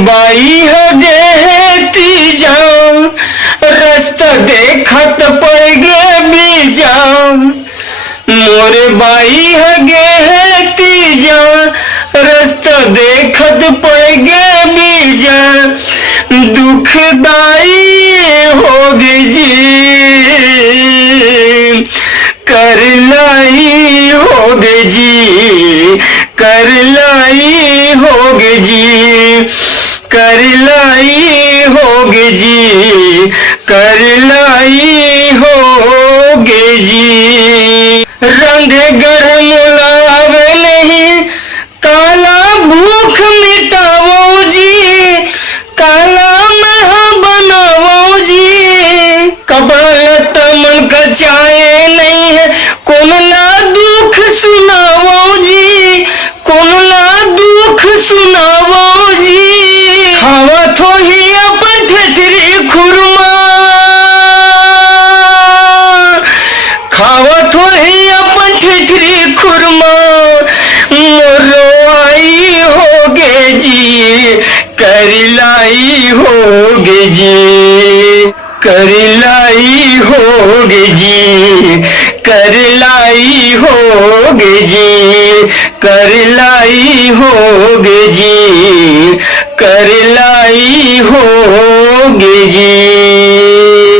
बाई हगेती जाऊं, रास्ता देखत पैगे भी जाऊं। मोरे बाई हगेती जाऊं, रास्ता देखत पैगे भी जाऊं। दुखदाई होगी जी, कर लाई होगी जी, कर लाई होगी जी, कर लाई होगी जी, कर लाई होगी जी। रंग गरम लावे नहीं, काला भूख मिटावो जी, काला मह बनावो जी। कबल तमन का चाहे नहीं है, कौन ला दुख सुनावो जी, कौन ला दुख सुनावो जी। खावा थो ही अपन ठेठरी खुरमा, खावा थो ही अपन ठेठरी खुरमा। मोरो आई होगे जी, कर लाई होगे जी, कर लाई होगे जी, कर लाई होगे जी, कर लाई होगे जी, कर लाई होगे जी।